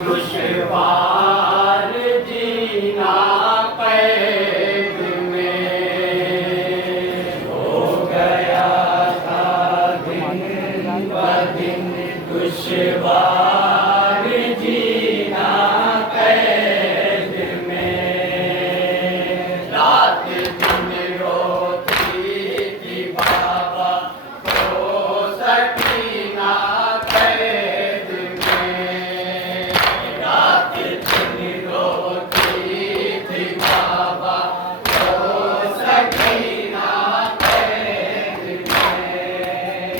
दुश्वार जीना कैद में हो गया था दिन ब दिन दुश्वार जीना कैद में रात दिन रोती थी बाबा तो सकीना कैद में रात दिन रोती थी बाबा तो सकीना कैद में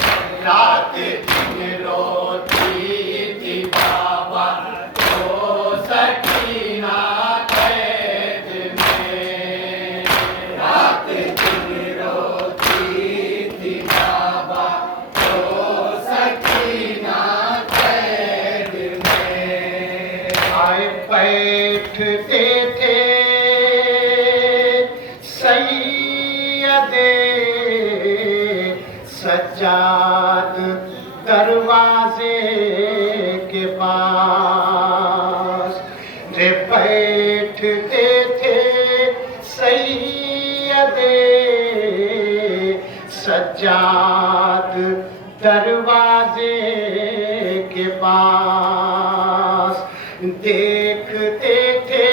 रात दिन रोती थी बाबा तो सकीना कैद में रात दिन रोती थी बाबा तो सकीना कैद में आए बैठते थे सैयदे सज्जाद दरवाजे के पास रे बैठते थे सैयदे सज्जाद दरवाजे के पास देखते थे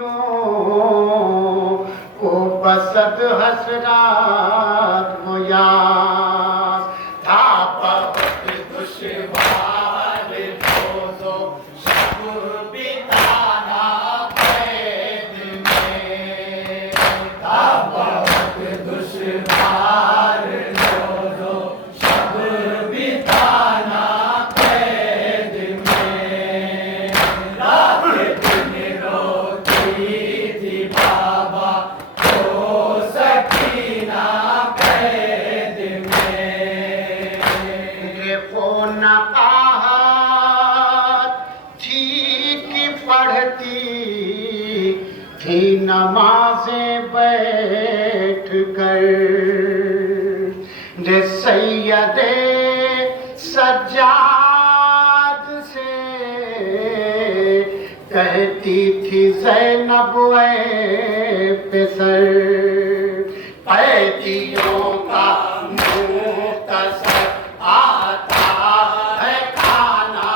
राहगीरों को बसद हसरात मुयास था बहुत दुश्वार रोज़ो शब बिताना कैद में था बहुत दुश्वार रोज़ो शब बिताना कैद में रात दिन रोती थी बाबा तो सकीना कैद में ये वो नक़ाहत थी कि पढ़ती थी नमाज़ें बैठ कर रे सैयदे सज्जाद से कहती थी ज़ैनब ऐ पेसर पैतियों का मुख्तसर आता है खाना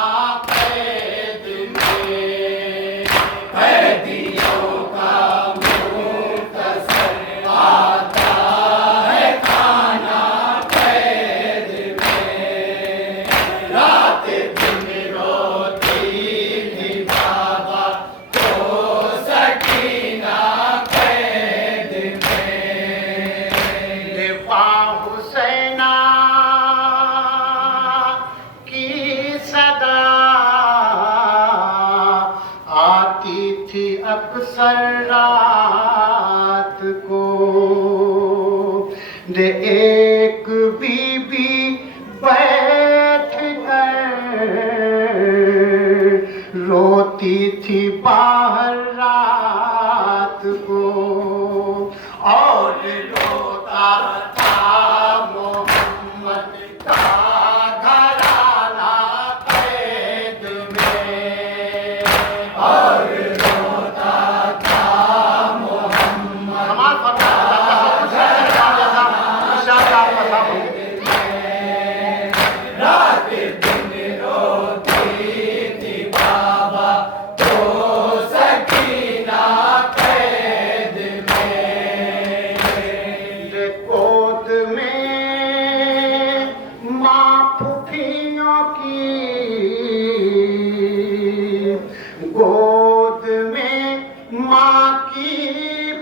कैद में कैदियों का मुख्तसर आता है खाना कैद में रात दिन रोती थी बाबा तो सकीना कैद में रेफा हुसैना की सदा आती थी अक्सर रात को रे एक बीबी बैठ कर रोती थी बाहर रात को और रोता था मोहम्मद का घराना कैद में और रोता था मोहम्मद का घराना रात दिन रोती थी बाबा तो सकीना कैद में रे गोद में माँ फुफियों की गोद में माँ की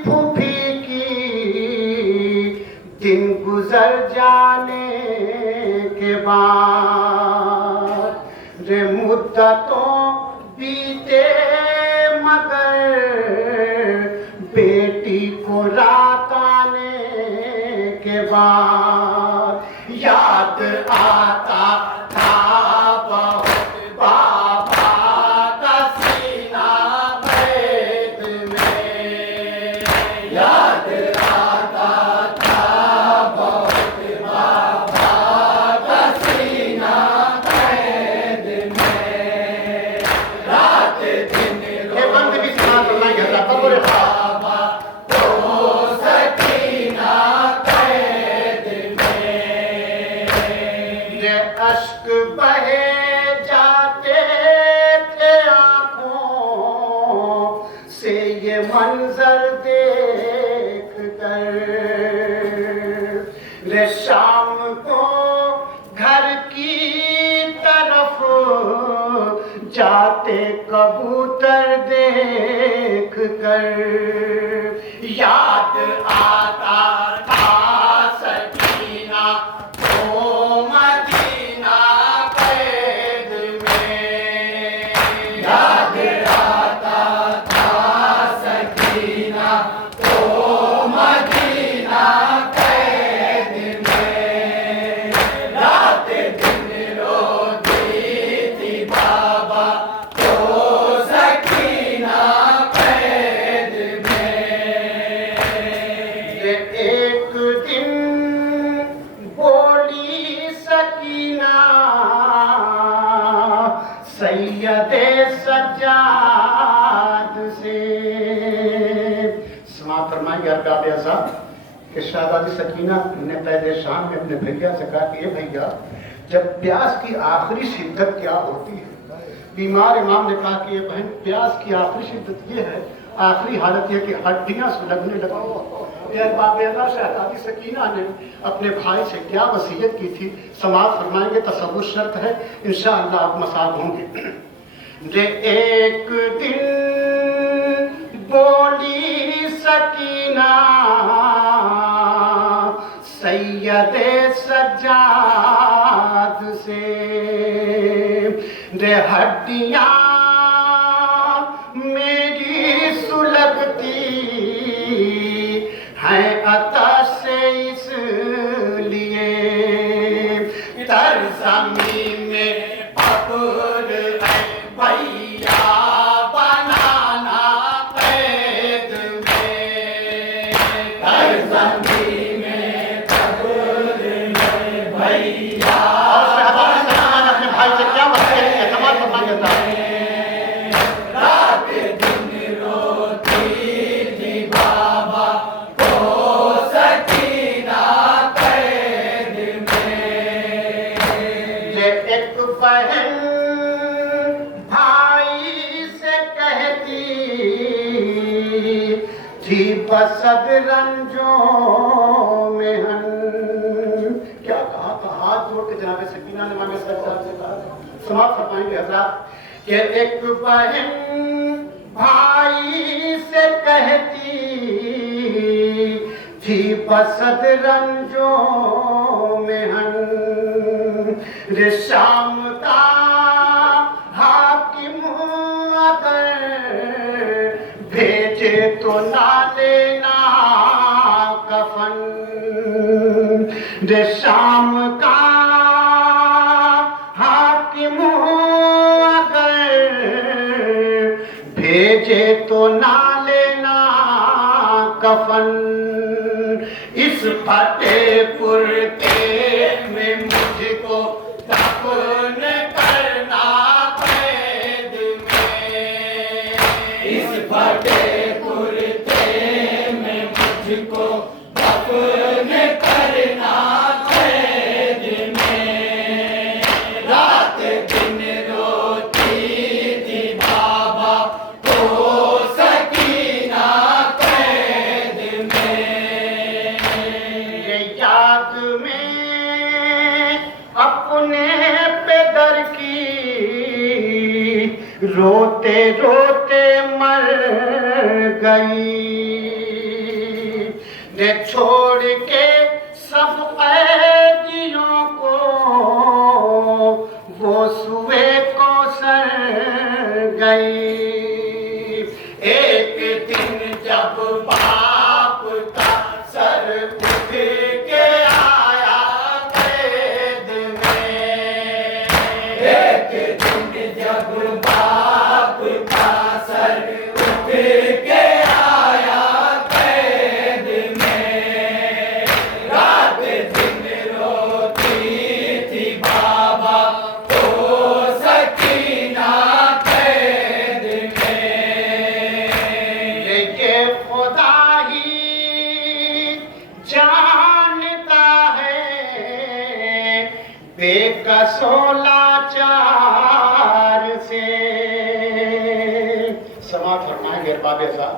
फूफी की दिन गुजर जाने के बाद रे मुद्दतों बीते मगर बेटी को रात आने के बाद याद आता था बहुत बाबा का सीना कैद में याद आता था बहुत बाबा का सीना कैद में जाते कबूतर देख कर याद आता था सकीना को मदीना कैद में। याद आता था सकीना को मदीना कैद में। रात दिन रोती थी बाबा तो सकीना कैद में। ये एक दिन बोली सकीना सैयदे सज्जाद से। समाप्त फरमाएंगे अरकाब आज़ाद कि शहजादी सकीना ने पहले शाम में अपने भैया से कहा कि ये भैया, जब प्यास की आखिरी शिद्दत क्या होती है? बीमार इमाम ने कहा कि ये बहन, प्यास की आखिरी शिद्दत ये है, आखिरी हालत यह कि हड्डियां सुलगने लगती। अरकाब शहजादी सकीना ने अपने भाई से क्या वसीयत की थी, समाप्त फरमाएंगे। तसव्वुर शर्त है, इंशाअल्लाह आप मसाल होंगे। जे एक दिन बोली सकीना सैयदे सज्जाद से, जे हड्डियां मेरी सुलगती हैं अतः से इसलिए, तर ज़मीन में कब्र है भैया बनाना कैद में। हर ज़मीन में कब्र है भैया अपने भाई से क्या वसीयत की? समाप्त फरमाइए साहब। रात दिन रोती थी बाबा को सकीना कैद में। ये एक बहन भाई से कहती थी बसद रंजों में हन। क्या कहा था? हाथ जोड़ के जनाब सकीना ने मामे सरकार से कहा। समाप्त फरमाएंगे हज़रात कि एक बहन भाई से कहती थी बसद रंजों में हन। रे शाम का हाकिम अगर भेजे तो ना लेना कफन। रे शाम का हाकिम अगर भेजे तो ना लेना कफन। इस फतेहपुर के में मुझको दफन करना कैद में। इस फतेहपुर के में मुझको दफन करना कैद में। रात दिन रोती थी बाबा तो सकीना कैद में। ये याद में अपने पेदर की रोते रोते मर गई। ने छोड़ के सब कैदियों को वो सुए कौसर गई। एक दिन जब बाप का सर उठ के आया कैद में। एक दिन जब बाप का सर उठ के आया कैद में। रात दिन रोती थी बाबा तो सकीना कैद में। ये खुदा ही जानता है बेकसोला चार से। समाप्त फरमाएंगे अरबाब साहब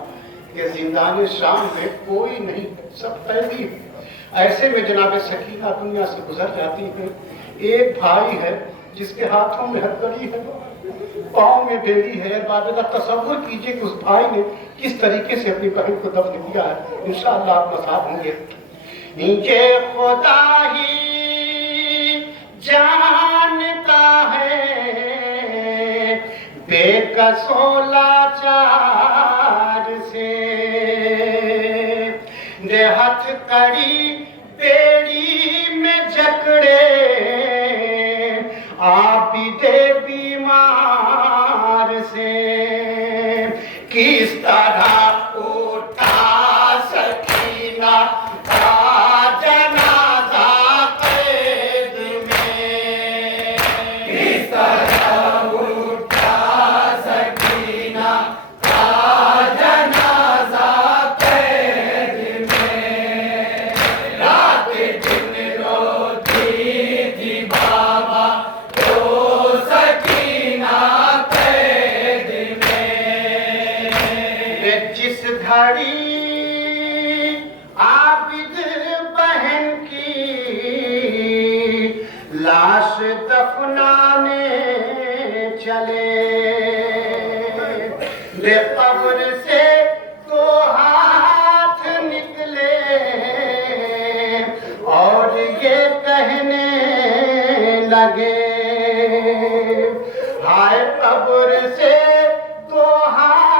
कि जिंदान शाम में कोई नहीं, सब कैदी हैं। ऐसे में जनाब सकीना दुनिया से गुजर जाती है। एक भाई है जिसके हाथों में हथकड़ी है, पाँव में बेली है। बाबा तसव्वुर कीजिए कि उस भाई ने किस तरीके से अपनी बहन को दफन किया है। इंशाअल्लाह आप मसाब होंगे। ये खुदा ही जानता है बेकसों लाचार से, दे हथकड़ी बेड़ी में जकड़े आबिदे बीमार से, किस तरह उठा सकीना का जनाजा कैद में, किस तरह उठा सकीना का जनाजा कैद में, रात दिन रोती थी बाबा तो सकीना कैद में। जिस घड़ी आबिद बहन की लाश दफनाने चले, ले कब्र से दो हाथ निकले और ये कहने लगे, हाय कब्र से दो हाथ